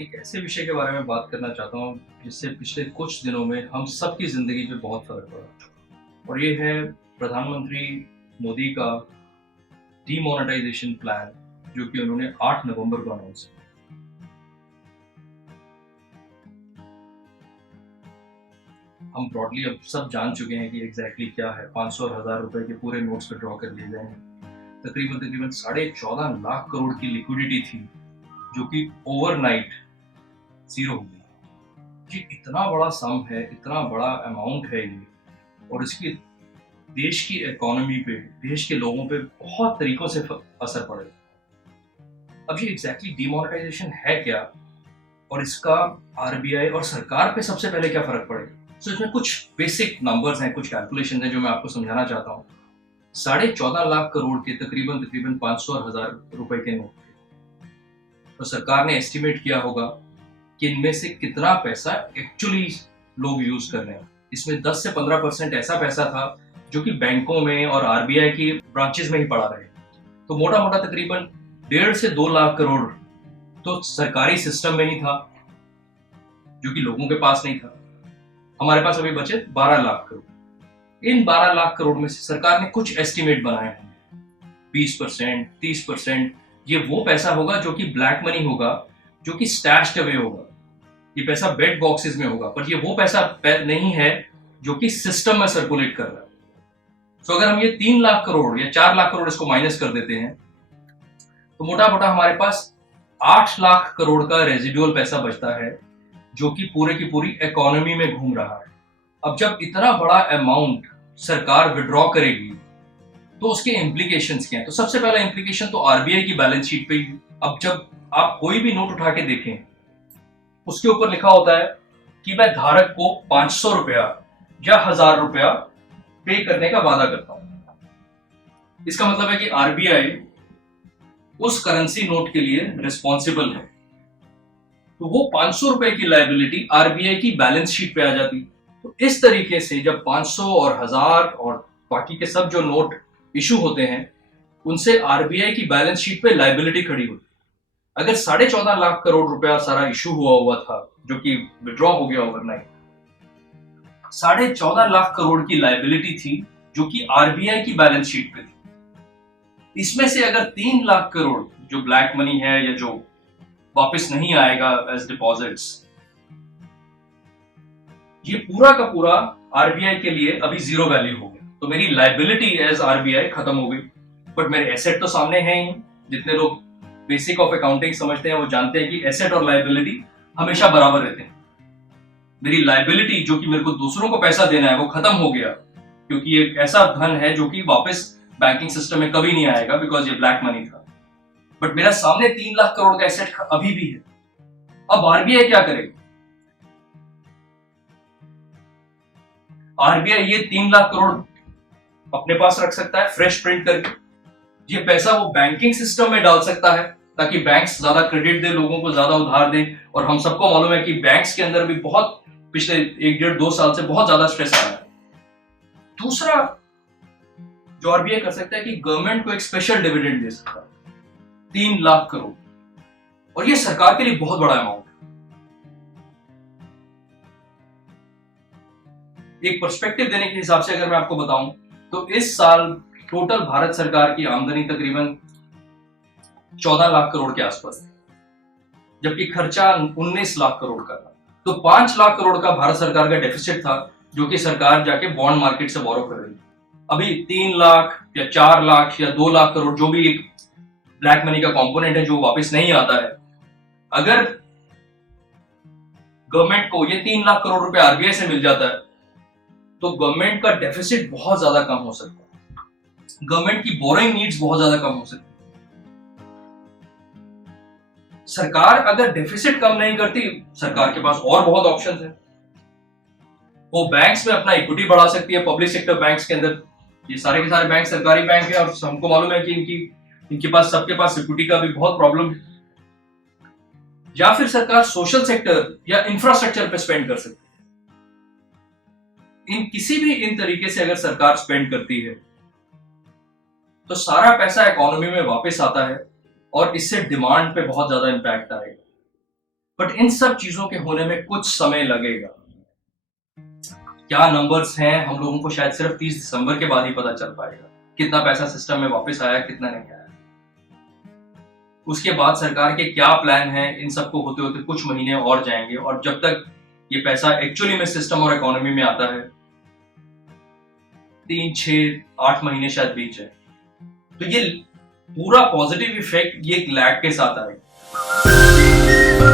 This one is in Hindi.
एक ऐसे विषय के बारे में बात करना चाहता हूँ जिससे पिछले कुछ दिनों में हम सबकी ज़िंदगी पे बहुत फ़र्क पड़ा और ये है प्रधानमंत्री मोदी का डीमोनेटाइजेशन प्लान जो कि उन्होंने 8 नवंबर को अनाउंस किया। हम ब्रॉडली अब सब जान चुके हैं कि एग्जैक्टली क्या है। 500 और 1000 रुपए के पूरे नोट्स पे ड्रॉ कर लिए गए हैं। तकरीबन तकरीबन 14.5 लाख करोड़ की लिक्विडिटी थी जो कि ओवरनाइट ज़ीरो हो गई। ये इतना बड़ा सम है, इतना बड़ा अमाउंट है ये, और इसकी देश की इकोनॉमी पे, देश के लोगों पे बहुत तरीकों से असर पड़ेगा। अब ये एग्जैक्टली डिमोनेटाइजेशन है क्या और इसका आरबीआई और सरकार पे सबसे पहले क्या फर्क पड़ेगा? सो इसमें कुछ बेसिक नंबर्स हैं, कुछ कैलकुलेशन हैं जो मैं आपको समझाना चाहता हूँ। 14.5 लाख करोड़ के तकरीबन तकरीबन 500 और 1000 रुपए के नोट थे। तो सरकार ने एस्टिमेट किया होगा कि इनमें से कितना पैसा एक्चुअली लोग यूज कर रहे हैं। इसमें 10 से 15% ऐसा पैसा था जो कि बैंकों में और आरबीआई की ब्रांचेस में ही पड़ा रहे। तो मोटा मोटा तकरीबन 1.5 से 2 लाख करोड़ तो सरकारी सिस्टम में ही था जो कि लोगों के पास नहीं था। हमारे पास अभी बचे 12 लाख करोड़। इन 12 लाख करोड़ में से सरकार ने कुछ एस्टिमेट बनाए हैं। 20%, 30% ये वो पैसा होगा जो कि ब्लैक मनी होगा, जो कि स्टैश्ड अवे होगा। ये पैसा बेड बॉक्सेस में होगा, पर ये वो पैसा नहीं है जो कि सिस्टम में सर्कुलेट कर रहा है। तो अगर हम ये 3 लाख करोड़ या 4 लाख करोड़ इसको माइनस कर देते हैं तो मोटा मोटा हमारे पास 8 लाख करोड़ का रेजिडुअल पैसा बचता है जो कि पूरे की पूरी इकोनॉमी में घूम रहा है। अब जब इतना बड़ा अमाउंट सरकार विड्रॉ करेगी तो उसके इम्प्लीकेशंस क्या हैं? तो सबसे पहला इम्प्लीकेशन तो आरबीआई की बैलेंस शीट पे ही। अब जब आप कोई भी नोट उठा के देखें, उसके ऊपर लिखा होता है कि मैं धारक को 500 रुपया या 1000 रुपया पे करने का वादा करता हूं। इसका मतलब है कि आरबीआई उस करेंसी नोट के लिए रिस्पॉन्सिबल है। तो वो 500 रुपए की लायबिलिटी आरबीआई की बैलेंस शीट पे आ जाती। तो इस तरीके से जब 500 और 1000 और बाकी के सब जो नोट इशू होते हैं उनसे आरबीआई की बैलेंस शीट पे लायबिलिटी खड़ी होती। अगर 14.5 लाख करोड़ रुपया सारा इशू हुआ था जो कि विड्रॉ हो गया ओवरनाइट, 14.5 लाख करोड़ की लायबिलिटी थी जो कि आरबीआई की बैलेंस शीट पे थी। इसमें से अगर 3 लाख करोड़ जो ब्लैक मनी है या जो वापस नहीं आएगा एज डिपॉजिट्स, ये पूरा का पूरा आरबीआई के लिए अभी जीरो वैल्यू हो गया। तो मेरी लायबिलिटी एज आरबीआई खत्म हो गई, बट मेरे एसेट तो सामने है ही। जितने लोग बेसिक ऑफ अकाउंटिंग समझते हैं वो जानते हैं कि एसेट और लायबिलिटी हमेशा बराबर रहते हैं। मेरी लायबिलिटी जो कि मेरे को दूसरों को पैसा देना है वो खत्म हो गया, क्योंकि ये ऐसा धन है जो कि वापस बैंकिंग सिस्टम में कभी नहीं आएगा बिकॉज ये ब्लैक मनी था। बट मेरा सामने 3 लाख करोड़ का एसेट अभी भी है। अब आरबीआई क्या करेगा? आरबीआई ये 3 लाख करोड़ अपने पास रख सकता है फ्रेश प्रिंट करके। ये पैसा वो बैंकिंग सिस्टम में डाल सकता है ताकि बैंक्स ज्यादा क्रेडिट दे, लोगों को ज्यादा उधार दे। और हम सबको मालूम है कि बैंक्स के अंदर भी बहुत पिछले 1 डेढ़ 2 साल से बहुत ज्यादा स्ट्रेस आ रहा है। दूसरा जो आरबीआई कर सकता है कि गवर्नमेंट को एक स्पेशल डिविडेंड दे सकता है 3 लाख करोड़, और ये सरकार के लिए बहुत बड़ा अमाउंट है। एक पर्सपेक्टिव देने के हिसाब से अगर मैं आपको बताऊं तो इस साल टोटल भारत सरकार की आमदनी तकरीबन 14 लाख करोड़ के आसपास थी, जबकि खर्चा 19 लाख करोड़ का था। तो 5 लाख करोड़ का भारत सरकार का डेफिसिट था जो कि सरकार जाके बॉन्ड मार्केट से बोरो कर रही है। अभी 3 लाख या 4 लाख या 2 लाख करोड़ जो भी एक ब्लैक मनी का कंपोनेंट है जो वापस नहीं आता है, अगर गवर्नमेंट को ये 3 लाख करोड़ रुपए आरबीआई से मिल जाता है तो गवर्नमेंट का डेफिसिट बहुत ज्यादा कम हो सकता है, गवर्नमेंट की बोरोइंग नीड्स बहुत ज्यादा कम हो सकती है। सरकार अगर डेफिसिट कम नहीं करती, सरकार के पास और बहुत ऑप्शंस हैं। वो बैंक्स में अपना इक्विटी बढ़ा सकती है। पब्लिक सेक्टर बैंक्स के अंदर ये सारे के सारे बैंक सरकारी बैंक है और हमको मालूम है कि इनके पास सबके पास इक्विटी का भी बहुत प्रॉब्लम है। या फिर सरकार सोशल सेक्टर या इंफ्रास्ट्रक्चर पे स्पेंड कर सकती है। इन किसी भी इन तरीके से अगर सरकार स्पेंड करती है तो सारा पैसा इकोनॉमी में वापस आता है और इससे डिमांड पे बहुत ज्यादा इंपैक्ट आएगा। बट इन सब चीजों के होने में कुछ समय लगेगा। क्या नंबर्स हैं हम लोगों को शायद सिर्फ 30 दिसंबर के बाद ही पता चल पाएगा, कितना पैसा सिस्टम में वापस आया, कितना नहीं आया। उसके बाद सरकार के क्या प्लान है, इन सबको होते होते कुछ महीने और जाएंगे, और जब तक ये पैसा एक्चुअली में सिस्टम और इकोनॉमी में आता है 3, 6, 8 महीने शायद बीत जाए। तो ये पूरा पॉजिटिव इफेक्ट ये लैग के साथ आएगा।